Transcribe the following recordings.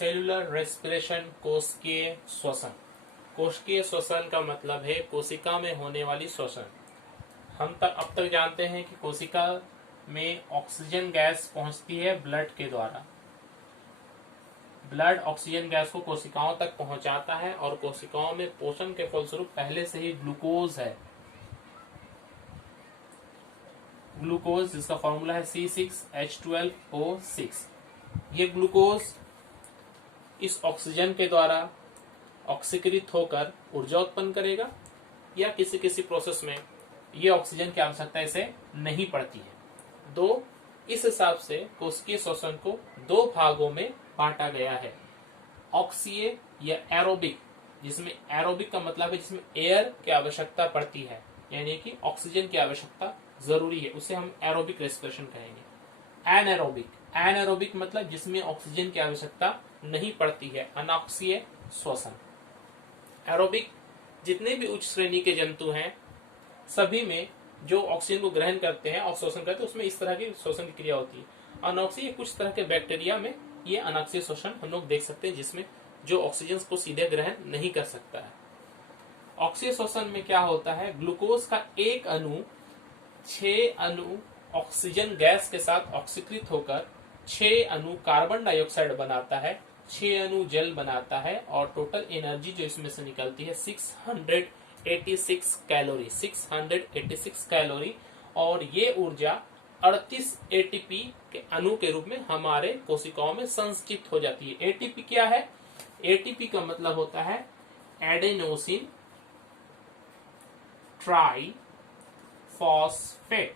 Cellular respiration, कोशिकीय श्वसन। कोशिकीय श्वसन का मतलब है कोशिका में होने वाली श्वसन। हम अब तक जानते हैं कि कोशिका में ऑक्सीजन गैस पहुंचती है ब्लड के द्वारा। ब्लड ऑक्सीजन गैस को कोशिकाओं तक पहुंचाता है और कोशिकाओं में पोषण के फलस्वरूप पहले से ही ग्लूकोज है। ग्लूकोज जिसका फॉर्मूला है C6H12O6। ये ग्लूकोज इस ऑक्सीजन के द्वारा ऑक्सीकृत होकर ऊर्जा उत्पन्न करेगा या किसी किसी प्रोसेस में ये ऑक्सीजन की आवश्यकता इसे नहीं पड़ती है। इस हिसाब से कोशिकीय श्वसन को दो भागों में बांटा गया है, ऑक्सीय या एरोबिक, जिसमें एरोबिक का मतलब है जिसमें एयर की आवश्यकता पड़ती है, यानी कि ऑक्सीजन की आवश्यकता जरूरी है, उसे हम एरोबिक रेस्पिरेशन कहेंगे। एनएरोबिक मतलब जिसमें ऑक्सीजन की आवश्यकता नहीं पड़ती है, अनॉक्सीय श्वसन। एरोबिक जितने भी उच्च श्रेणी के जंतु हैं सभी में जो ऑक्सीजन को ग्रहण करते हैं और श्वसन करते हैं उसमें इस तरह की श्वसन की क्रिया होती है। अनॉक्सीय कुछ तरह के बैक्टीरिया में ये अनॉक्सीय श्वसन हम लोग देख सकते हैं जिसमें जो ऑक्सीजन को सीधे ग्रहण नहीं कर सकता है। ऑक्सीय श्वसन में क्या होता है, ग्लूकोज का एक अणु 6 अणु ऑक्सीजन गैस के साथ ऑक्सीकृत होकर 6 अणु कार्बन डाइऑक्साइड बनाता है, 6 अणु जल बनाता है और टोटल एनर्जी जो इसमें से निकलती है 686 कैलोरी और ये ऊर्जा 38 एटीपी के अणु के रूप में हमारे कोशिकाओं में संचित हो जाती है। एटीपी क्या है? एटीपी का मतलब होता है एडेनोसिन ट्राई फॉस्फेट।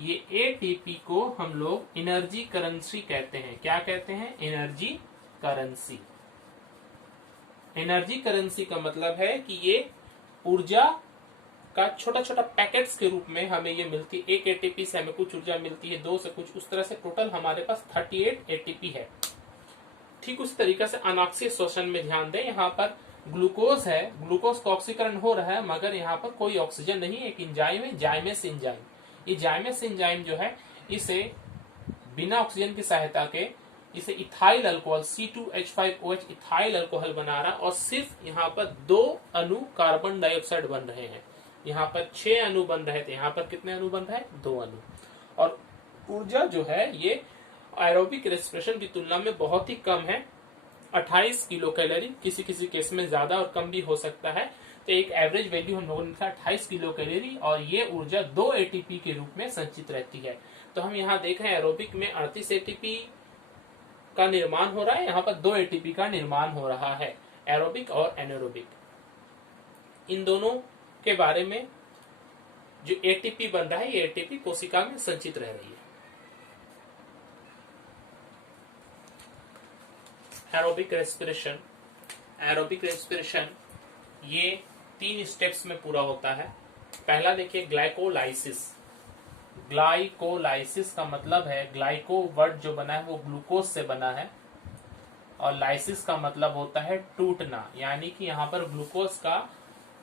ये एटीपी को हम लोग एनर्जी करेंसी कहते हैं। क्या कहते हैं? Energy currency. एनर्जी करेंसी का मतलब है कि ये ऊर्जा का छोटा छोटा पैकेट्स के रूप में हमें ये मिलती है। एक एटीपी से हमें कुछ ऊर्जा मिलती है, 2 से कुछ, उस तरह से टोटल हमारे पास 38 एटीपी है। ठीक उस तरीके से अनॉक्सीय श्वसन में ध्यान दें, यहाँ पर ग्लूकोज है, ग्लूकोज का ऑक्सीकरण हो रहा है मगर यहाँ पर कोई ऑक्सीजन नहीं है। एक एंजाइम है, जाइमेस एंजाइम। ये जाइमेस एंजाइम जो है इसे बिना ऑक्सीजन की सहायता के इसे ethyl alcohol C2H5OH ethyl alcohol बना रहा और सिर्फ यहाँ पर 2 अणु कार्बन डाइऑक्साइड बन रहे हैं। यहाँ पर 6 अणु बन रहे थे, यहाँ पर कितने अणु बन रहे हैं? 2 अणु। और ऊर्जा जो है ये एरोबिक रेस्पिरेशन की तुलना में बहुत ही कम है, 28 किलो कैलोरी। किसी किसी केस में ज्यादा और कम भी हो सकता है, तो एक एवरेज वैल्यू हम लोगों ने लिखा 28 किलो कैलोरी और ये ऊर्जा 2 एटीपी के रूप में संचित रहती है। तो हम यहाँ देख रहे हैं एरोबिक में 38 एटीपी का निर्माण हो रहा है, यहाँ पर 2 एटीपी का निर्माण हो रहा है, एरोबिक और एनारोबिक। इन दोनों के बारे में जो एटीपी बन रहा है ये एटीपी कोशिका में संचित रह रही है। एरोबिक रेस्पिरेशन ये 3 स्टेप्स में पूरा होता है। पहला देखिए ग्लाइकोलाइसिस। ग्लाइकोलाइसिस का मतलब है, ग्लाइको वर्ड जो बना है वो ग्लूकोज से बना है और लाइसिस का मतलब होता है टूटना, यानी कि यहाँ पर ग्लूकोज का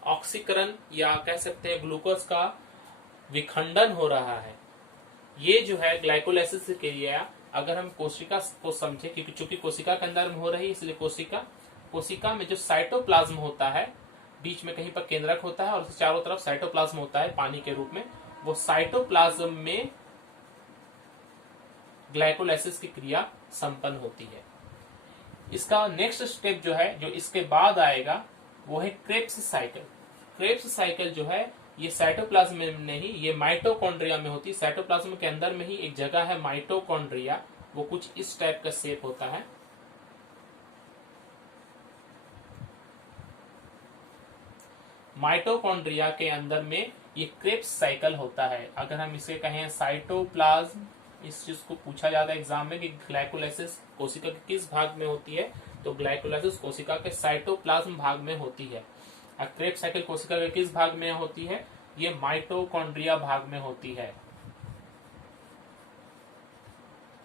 ऑक्सीकरण या कह सकते हैं ग्लूकोज का विखंडन हो रहा है। ये जो है ग्लाइकोलाइसिस की क्रिया अगर हम कोशिका को समझे, क्योंकि चूंकि कोशिका के अंदर में हो रही है इसलिए कोशिका में जो साइटोप्लाज्म होता है, बीच में कहीं पर केंद्रक होता है और चारों तरफ साइटोप्लाज्म होता है पानी के रूप में, वो साइटोप्लाज्म में ग्लाइकोलाइसिस की क्रिया संपन्न होती है। इसका नेक्स्ट स्टेप जो है, जो इसके बाद आएगा, वो है क्रेब्स साइकिल। क्रेब्स साइकिल जो है ये साइटोप्लाज्म में नहीं, ये माइटोकॉन्ड्रिया में होती है। साइटोप्लाज्म के अंदर में ही एक जगह है माइटोकॉन्ड्रिया, वो कुछ इस टाइप का शेप होता है। माइटोकॉन्ड्रिया के अंदर में ये क्रेब्स साइकिल होता है। अगर हम इसे कहें साइटोप्लाज्म, इस चीज को पूछा जाता है एग्जाम में कि ग्लाइकोलाइसिस कोशिका के किस भाग में होती है, तो ग्लाइकोलाइसिस कोशिका के साइटोप्लाज्म भाग में होती है। क्रेब्स साइकिल कोशिका के किस भाग में होती है? ये माइटोकॉन्ड्रिया भाग में होती है।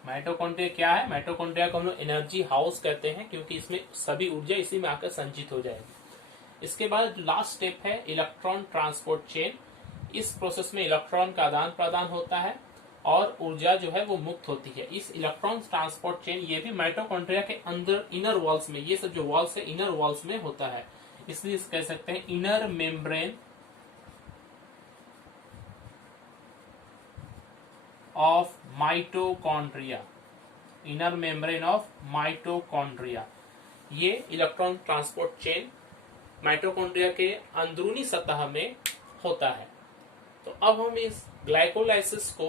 माइटोकॉन्ड्रिया क्या है? माइटोकॉन्ड्रिया को हम लोग एनर्जी हाउस कहते हैं क्योंकि इसमें सभी ऊर्जा इसी में आकर संचित हो जाएगी। इसके बाद लास्ट स्टेप है इलेक्ट्रॉन ट्रांसपोर्ट चेन। इस प्रोसेस में इलेक्ट्रॉन का आदान प्रदान होता है और ऊर्जा जो है वो मुक्त होती है। इस इलेक्ट्रॉन ट्रांसपोर्ट चेन ये भी माइटोकॉन्ड्रिया के अंदर इनर वॉल्स में, ये सब जो वॉल्स है इनर वॉल्स में होता है, इसलिए इस कह सकते हैं inner membrane of mitochondria, inner membrane of mitochondria. ये इलेक्ट्रॉन ट्रांसपोर्ट चेन माइटोकॉन्ड्रिया के अंदरूनी सतह में होता है। तो अब हम इस ग्लाइकोलाइसिस को,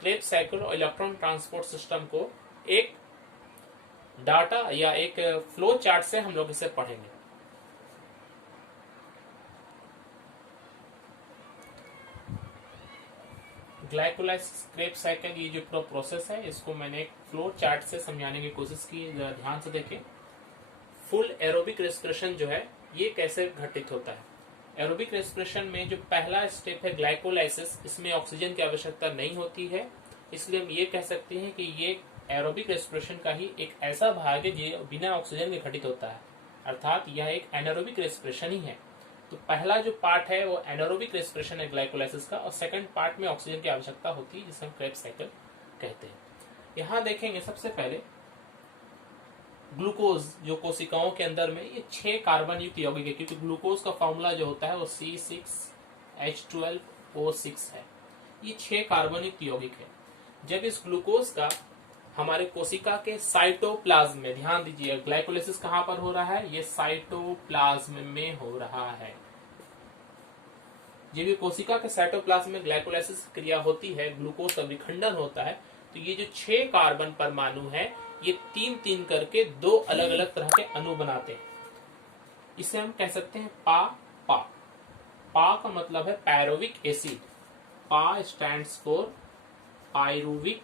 क्रेब्स साइकिल और इलेक्ट्रॉन ट्रांसपोर्ट सिस्टम को एक डाटा या एक फ्लो चार्ट से हम लोग इसे पढ़ेंगे। ग्लाइकोलाइसिस क्रेब्स साइकिल, ये जो पूरा प्रोसेस है इसको मैंने एक फ्लो चार्ट से समझाने की कोशिश की, ध्यान से देखें। फुल एरोबिक रेस्पिरेशन जो है ये कैसे घटित होता है। एरोबिक रेस्पिरेशन में जो पहला स्टेप है ग्लाइकोलाइसिस, इसमें ऑक्सीजन की आवश्यकता नहीं होती है, इसलिए हम ये कह सकते हैं कि ये एरोबिक रेस्पिरेशन का ही एक ऐसा भाग है जो बिना ऑक्सीजन के घटित होता है, अर्थात यह एक एनारोबिक रेस्पिरेशन ही है। तो पहला जो पार्ट है वो एनारोबिक रेस्पिरेशन है ग्लाइकोलाइसिस का, और सेकंड पार्ट में ऑक्सीजन की आवश्यकता होती है जिसे हम क्रेब्स साइकिल कहते हैं। यहां देखेंगे सबसे पहले ग्लूकोज जो कोशिकाओं के अंदर में ये 6 कार्बन युक्त यौगिक है, क्योंकि ग्लूकोज का फॉर्मूला जो होता है वो C6H12O6 है। ये 6 कार्बन युक्त यौगिक है। जब इस ग्लूकोज का हमारे कोशिका के साइटोप्लाज्म में, ध्यान दीजिए ग्लाइकोलाइसिस कहां पर हो रहा है, ये साइटोप्लाज्म में हो रहा है। जब ये कोशिका के साइटोप्लाज्म में ग्लाइकोलाइसिस क्रिया होती है, ग्लूकोज का विखंडन होता है, तो ये जो 6 कार्बन परमाणु है ये 3-3 करके 2 अलग अलग तरह के अणु बनाते हैं। इसे हम कह सकते हैं पा पा। पा का मतलब है पायरुविक एसिड। पा स्टैंड्स फॉर पायरुविक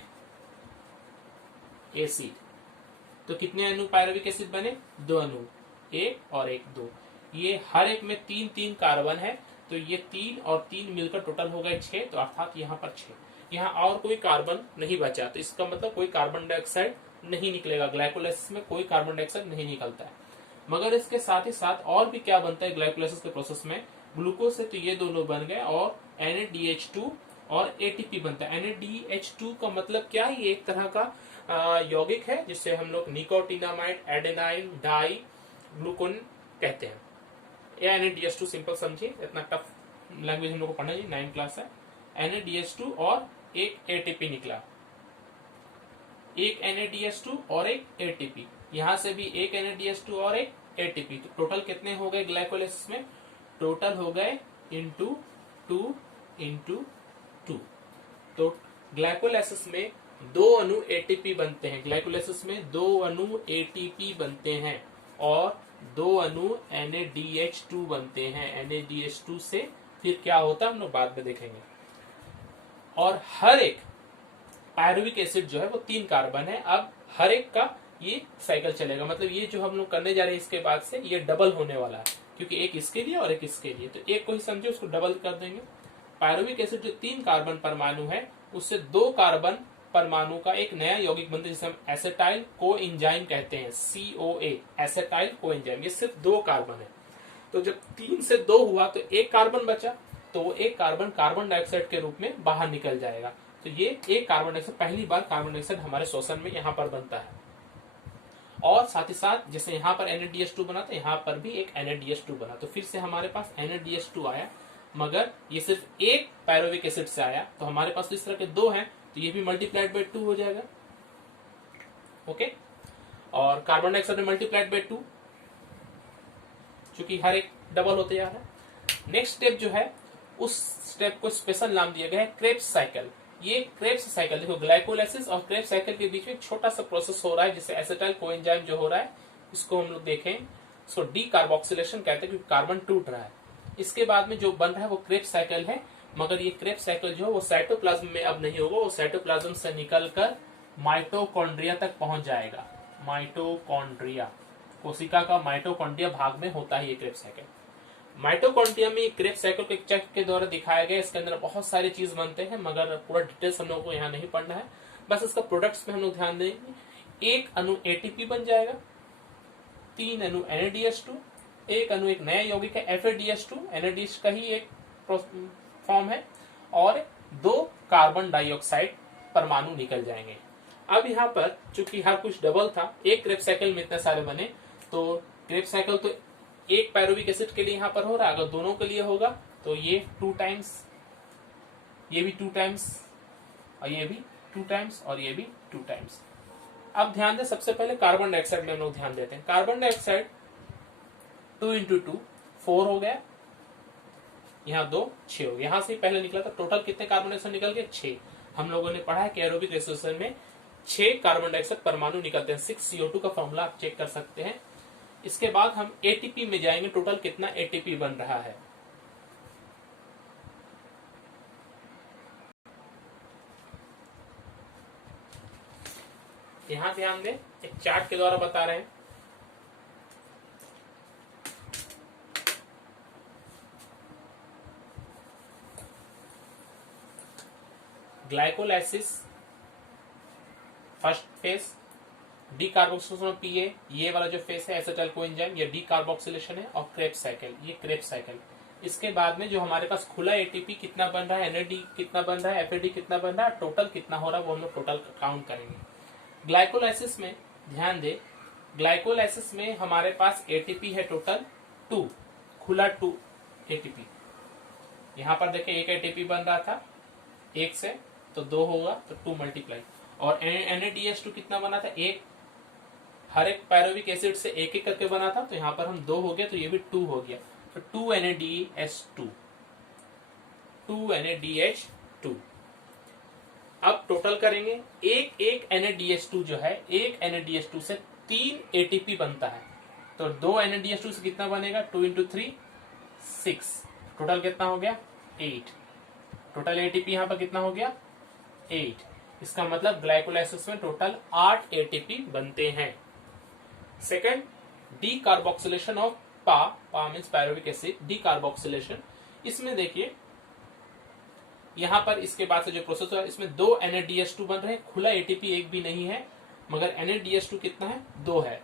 एसिड। तो कितने अणु पायरुविक एसिड बने? 2 अणु, 1 और 1, 2। ये हर एक में 3-3 कार्बन है, तो ये 3 और 3 मिलकर टोटल हो गए 6, तो अर्थात यहाँ पर 6। यहाँ और कोई कार्बन नहीं बचा, तो इसका मतलब कोई कार्बन डाइऑक्साइड नहीं निकलेगा। ग्लाइकोलाइसिस में कोई कार्बन डाइऑक्साइड नहीं निकलता है। मगर इसके साथ ही साथ और भी क्या बनता है ग्लाइकोलाइसिस के प्रोसेस में, ग्लूकोज से तो ये दोनों बन गए, और NADH2 और ATP बनता है। NADH2 का मतलब क्या है, ये एक तरह का यौगिक है जिससे हम लोग निकोटिनामाइड एडेनाइन डाई ग्लूकोन कहते हैं। ये NADH2 सिंपल समझिए, इतना टफ लैंग्वेज हम लोग को पढ़ना चाहिए, 9 क्लास है। NADH2 और एक ATP निकला, एक NADH2 और एक ATP, यहां से भी एक NADH2 और एक ATP, तो टोटल कितने हो गए ग्लाइकोलाइसिस में? टोटल हो गए इंटू 2। तो ग्लाइकोलाइसिस में 2 अणु ATP बनते हैं, ग्लाइकोलाइसिस में 2 अणु ATP बनते हैं और 2 अणु NADH2 बनते हैं। NADH2 से फिर क्या होता है हम लोग बाद में देखेंगे। और हर एक पायरुविक एसिड जो है वो 3 कार्बन है। अब हर एक का ये साइकिल चलेगा, मतलब ये जो हम लोग करने जा रहे हैं इसके बाद से ये डबल होने वाला है, क्योंकि एक इसके लिए और एक इसके लिए, तो एक को ही समझे उसको डबल कर देंगे। पायरुविक एसिड जो 3 कार्बन परमाणु है उससे 2 कार्बन परमाणु का एक नया यौगिक बनता है जिसे हम एसिटाइल कोएंजाइम कहते हैं, COA, एसिटाइल कोएंजाइम। ये सिर्फ 2 कार्बन है। तो जब 3 से 2 हुआ तो 1 कार्बन बचा, तो वो 1 कार्बन कार्बन डाइऑक्साइड के रूप में बाहर निकल जाएगा। तो ये एक कार्बन डाइऑक्साइड, पहली बार कार्बन डाइऑक्साइड हमारे श्वसन में यहाँ पर बनता है। और साथ ही साथ जैसे यहाँ पर NADH2 बना, तो यहाँ पर भी एक NADH2 बना, तो फिर से हमारे पास NADH2 आया, मगर ये सिर्फ एक पायरुविक एसिड से आया। तो हमारे पास तो इस तरह के 2 हैं, तो ये भी मल्टीप्लाइड बाय 2 हो जाएगा। ओके, और कार्बन डाइऑक्साइड में मल्टीप्लाइड बाय 2, क्योंकि हर एक डबल होते जा रहा है। नेक्स्ट स्टेप जो है उस स्टेप को स्पेशल नाम दिया गया है क्रेब्स साइकिल। ये क्रेब्स साइकिल, देखो ग्लाइकोलाइसिस और क्रेब्स साइकिल के बीच में छोटा सा प्रोसेस हो रहा है जिससे एसिटाइल कोएंजाइम जो हो रहा है, इसको हम लोग देखें, इसको डीकार्बोक्सिलेशन कहते हैं क्योंकि कार्बन टूट रहा है। इसके बाद में जो बन रहा है वो क्रेब्स साइकिल है, मगर ये क्रेब्स साइकिल जो है वो साइटोप्लाज्म में अब नहीं होगा, वो साइटोप्लाज्म से निकलकर माइटोकॉन्ड्रिया तक पहुंच जाएगा। माइटोकॉन्ड्रिया, कोशिका का माइटोकॉन्ड्रिया भाग में होता है ये क्रेब्स साइकिल। माइटोकॉन्ड्रिया में क्रेब्स साइकिल को एक चक्र के द्वारा दिखाया गया। इसके अंदर बहुत सारे चीज बनते हैं, मगर पूरा डिटेल्स हम लोगों को यहाँ नहीं पढ़ना है, बस इसका प्रोडक्ट्स में हम लोग ध्यान देंगे। एक अणु ATP बन जाएगा, 3 अणु NADH2, एक अणु एक नया यौगिक है FADH2, NADH का ही एक फॉर्म है, और 2 कार्बन डाइऑक्साइड परमाणु निकल जाएंगे। अब यहाँ पर चूंकि हर कुछ डबल था, एक क्रेब्स साइकिल में इतने सारे बने, तो क्रेब्स साइकिल तो एक पायरुविक एसिड के लिए यहाँ पर हो रहा है, अगर दोनों के लिए होगा तो ये 2 टाइम्स, ये भी 2 टाइम्स, और ये भी 2 टाइम्स, और ये भी 2 टाइम्स। अब ध्यान दें, सबसे पहले कार्बन डाइऑक्साइड में हम लोग ध्यान देते हैं। कार्बन डाइऑक्साइड 2 इंटू 2 4 हो गया, यहाँ 2 6 हो गया, यहाँ से पहले निकला था। टोटल कितने कार्बन डाइऑक्साइड निकल गए? 6। हम लोगों ने पढ़ा है कि एरोबिक रेस्पिरेशन में 6 कार्बन डाइऑक्साइड परमाणु निकलते हैं। 6 CO2 का फॉर्मूला आप चेक कर सकते हैं। इसके बाद हम एटीपी में जाएंगे, टोटल कितना एटीपी बन रहा है। यहां ध्यान दें, एक चार्ट के द्वारा बता रहे हैं। Glycolysis first phase, decarboxylation of PA, ये वाला जो फेज है एसिटाइल कोएंजाइम, ये डीकार्बोक्सिलेशन है, और क्रेब्स साइकिल, ये क्रेब्स साइकिल। इसके बाद में जो हमारे पास खुला एटीपी कितना बन रहा है, एनएडी कितना बन रहा है, एफएडी कितना बन रहा है, टोटल कितना हो रहा है, वो हम लोग टोटल काउंट करेंगे। ग्लाइकोलाइसिस में ध्यान दे, ग्लाइकोलाइसिस में हमारे पास एटीपी है टोटल 2, खुला 2 एटीपी। यहां पर देखिए एक एटीपी बन रहा था, एक से तो 2 होगा, तो 2 मल्टीप्लाई, और NADH2 कितना बना था? एक, हर एक पायरुविक एसिड से एक एक करके बना था, तो यहाँ पर हम 2 हो गया, तो ये भी 2 हो गया, तो 2 NADH2, 2 NADH2। अब टोटल करेंगे, एक एक NADH2 जो है, एक NADH2 से 3 ATP बनता है, तो 2 NADH2 से कितना बनेगा? 2 इंटू 3 6, टोटल कितना हो गया? 8। टोटल एटीपी यहाँ पर कितना हो गया? 8। इसका मतलब ग्लाइकोलाइसिस में टोटल 8 एटीपी बनते हैं। सेकंड, डीकार्बोक्सिलेशन ऑफ पा मींस पायरुविक एसिड, डीकार्बोक्सिलेशन। इसमें देखिए यहां पर इसके बाद से जो प्रोसेस हुआ, इसमें 2 NADH2 बन रहे हैं, खुला एटीपी एक भी नहीं है, मगर NADH2 कितना है? 2 है,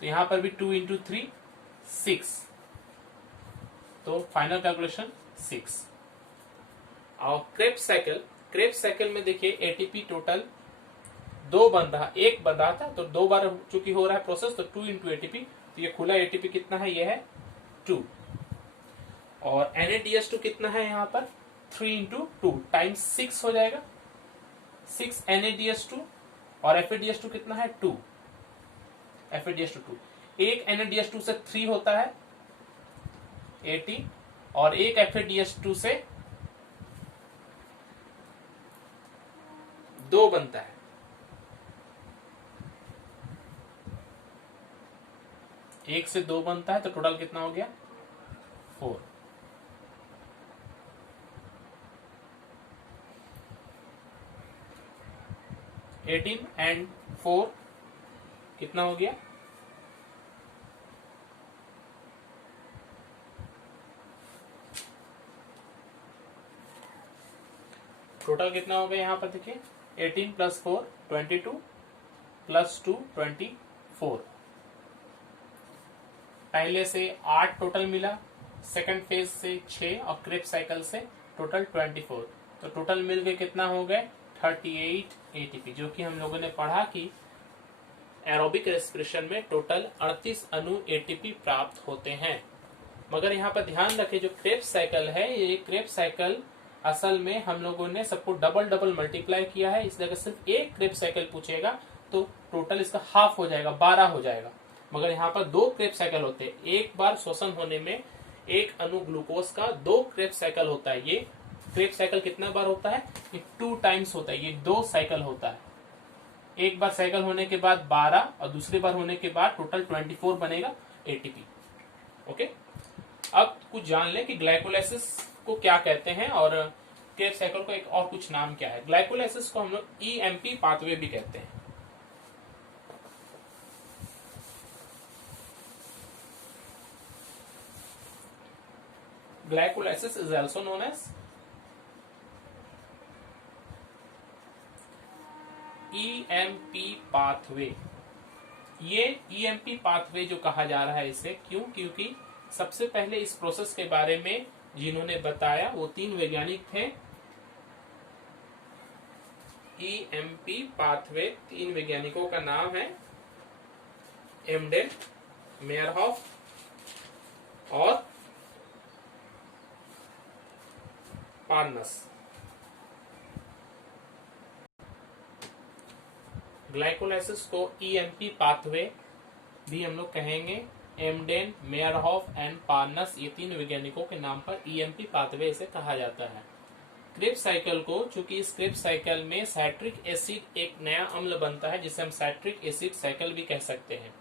तो यहां पर भी 2 इंटू 3 6, तो फाइनल कैलकुलेशन 6। और क्रेब्स साइकिल में देखिए एटीपी टोटल 2 बन रहा, एक बन रहा था, तो 2 बार चूंकि हो रहा है प्रोसेस, तो 2 इंटू एटीपी, तो ये खुला एटीपी कितना है? ये है 2, और NADH2 कितना है यहाँ पर? 3 इंटू 2 टाइम्स 6 हो जाएगा, 6 NADH2, और FADH2 कितना है? 2, FADH2 2, एक NADH2 से 3 होता है 80, और एक FADH2 से 2 बनता है, एक से 2 बनता है, तो टोटल कितना हो गया? 4। 18 एंड 4 कितना हो गया? टोटल कितना हो गया यहाँ पर देखिए? 18 प्लस 4 22 प्लस 2 24। पहले से 8 टोटल मिला, सेकंड फेज से 6, और क्रेब्स साइकिल से टोटल 24, तो टोटल मिल के कितना हो गए? 38 एटीपी, जो कि हम लोगों ने पढ़ा कि एरोबिक रेस्पिरेशन में टोटल 38 अणु एटीपी प्राप्त होते हैं। मगर यहाँ पर ध्यान रखें, जो क्रेब्स साइकिल है, ये क्रेब्स साइकिल असल में हम लोगों ने सबको डबल डबल मल्टीप्लाई किया है, इसलिए अगर सिर्फ एक क्रेब्स साइकिल पूछेगा तो टोटल इसका हाफ हो जाएगा, 12 हो जाएगा। मगर यहाँ पर 2 क्रेब्स साइकिल होते हैं, एक बार श्वसन होने में एक अणु ग्लूकोज का 2 क्रेब्स साइकिल होता है। ये क्रेब्स साइकिल कितना बार होता है? ये 2 टाइम्स होता है, ये 2 साइकिल होता है। एक बार साइकिल होने के बाद 12, और दूसरी बार होने के बाद टोटल 24 बनेगा एटीपी। ओके, अब कुछ जान लें कि ग्लाइकोलाइसिस को क्या कहते हैं, और क्रेब्स साइकिल को एक और कुछ नाम क्या है। ग्लाइकोलाइसिस को हम लोग EMP पाथवे भी कहते हैं। Glycolysis is also known as EMP pathway. ये EMP पाथवे जो कहा जा रहा है इसे, क्यों? क्योंकि सबसे पहले इस प्रोसेस के बारे में जिन्होंने बताया वो 3 वैज्ञानिक थे, ईएमपी पाथवे 3 वैज्ञानिकों का नाम है एमडेन, मेयरहॉफ और पार्नस। ग्लाइकोलाइसिस को ईएमपी पाथवे भी हम लोग कहेंगे। एमडेन, मेयरहॉफ एंड पार्नस, ये 3 वैज्ञानिकों के नाम पर ईएमपी पाथवे इसे कहा जाता है। क्रेब्स साइकिल को, चूंकि इस क्रेब्स साइकिल में साइट्रिक एसिड एक नया अम्ल बनता है जिसे हम साइट्रिक एसिड साइकिल भी कह सकते हैं।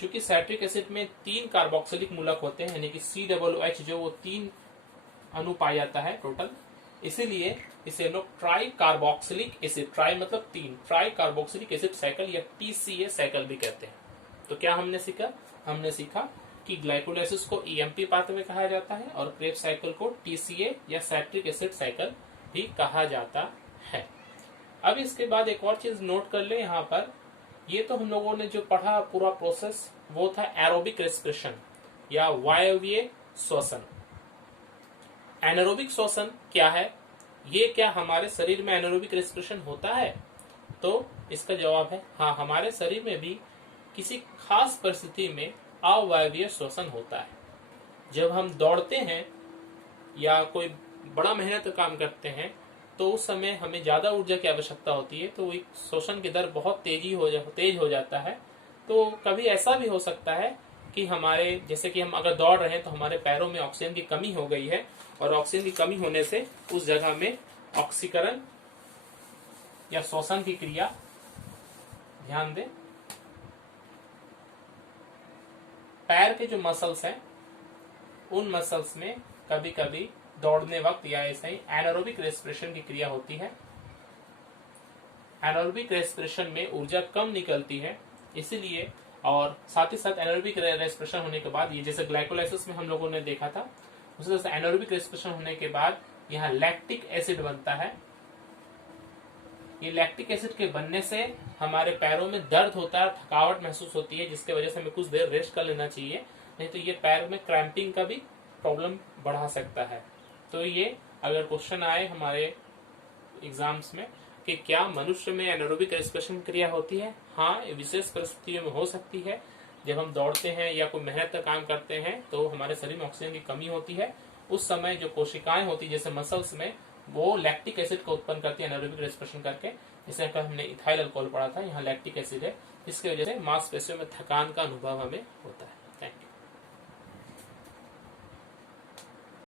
चूंकि साइट्रिक एसिड में 3 कार्बोक्सिलिक मूलक होते हैं, यानी कि COOH जो वो 3 अणु पाया जाता है टोटल, इसीलिए इसे लोग ट्राई कार्बोक्सिलिक एसिड, ट्राई मतलब 3, ट्राई कार्बोक्सिलिक एसिड साइकिल या TCA साइकिल भी कहते हैं। तो क्या हमने सीखा? हमने सीखा कि ग्लाइकोलाइसिस को ईएमपी पाथवे कहा जाता है और क्रेब्स साइकिल को TCA या साइट्रिक एसिड साइकिल भी कहा जाता है। अब इसके बाद एक और चीज नोट कर ले यहाँ पर, ये तो हम लोगों ने जो पढ़ा पूरा प्रोसेस वो था एरोबिक रेस्पिरेशन या वायवीय श्वसन। एनारोबिक श्वसन क्या है? ये क्या हमारे शरीर में एनारोबिक रेस्पिरेशन होता है? तो इसका जवाब है हाँ, हमारे शरीर में भी किसी खास परिस्थिति में अवायवीय श्वसन होता है। जब हम दौड़ते हैं या कोई बड़ा मेहनत का काम करते हैं तो उस समय हमें ज्यादा ऊर्जा की आवश्यकता होती है, तो श्वसन की दर बहुत तेज हो जाता है। तो कभी ऐसा भी हो सकता है कि हमारे, जैसे कि हम अगर दौड़ रहे हैं तो हमारे पैरों में ऑक्सीजन की कमी हो गई है और ऑक्सीजन की कमी होने से उस जगह में ऑक्सीकरण या श्वसन की क्रिया, ध्यान दें, पैर के जो मसल्स हैं उन मसल्स में कभी कभी दौड़ने वक्त या ऐसे ही एनारोबिक रेस्पिरेशन की क्रिया होती है। एनारोबिक रेस्पिरेशन में ऊर्जा कम निकलती है, इसीलिए, और साथ ही साथ एनारोबिक रेस्पिरेशन होने के बाद, ये जैसे ग्लाइकोलाइसिस में हम लोगों ने देखा था, उसी तरह से एनारोबिक रेस्पिरेशन होने के बाद यहाँ लैक्टिक एसिड बनता है। ये लैक्टिक एसिड के बनने से हमारे पैरों में दर्द होता है, थकावट महसूस होती है, जिसके वजह से हमें कुछ देर रेस्ट कर लेना चाहिए, नहीं तो ये पैर में क्रैम्पिंग का भी प्रॉब्लम बढ़ा सकता है। तो ये अगर क्वेश्चन आए हमारे एग्जाम्स में कि क्या मनुष्य में एनारोबिक रेस्पिरेशन क्रिया होती है, हाँ, विशेष परिस्थितियों में हो सकती है। जब हम दौड़ते हैं या कोई मेहनत का काम करते हैं तो हमारे शरीर में ऑक्सीजन की कमी होती है, उस समय जो कोशिकाएं होती है जैसे मसल्स में, वो लैक्टिक एसिड को उत्पन्न करती है एनारोबिक रेस्पिरेशन करके। जैसे हमने इथाइल अल्कोहल पढ़ा था, यहाँ लैक्टिक एसिड है, जिसकी वजह से मांसपेशियों में थकान का अनुभव हमें होता है।